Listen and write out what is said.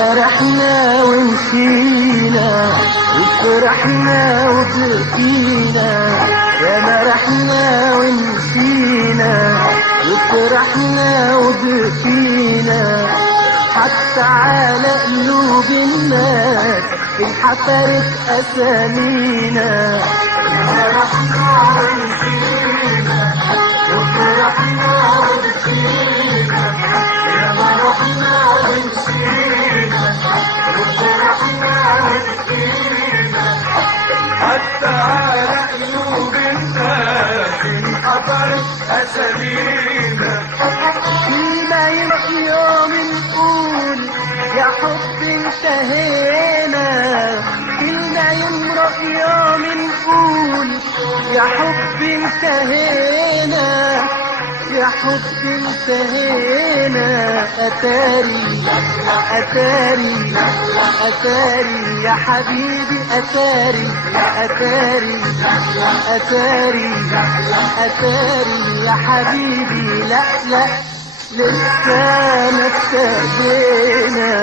فرحنا ومشينا وفرحنا وبكينا، يا مرحنا ومشينا وفرحنا وبكينا، حتى على قلوب الناس انحفرت أسامينا. فرحنا ومشينا وفرحنا وبكينا، يا مرحنا ومشينا وفرحنا وبكينا، حتى على قلوب الناس انحفرت أسامينا. فيما يمشي يوم نقول يا حب انتهينا، فيما يمرق يوم نقول يا حب انتهينا، يا حب انتهينا. أتاري أتاري أتاري يا حبيبي، أتاري أتاري أتاري أتاري يا حبيبي، لا لا لسه ما ابتدينا.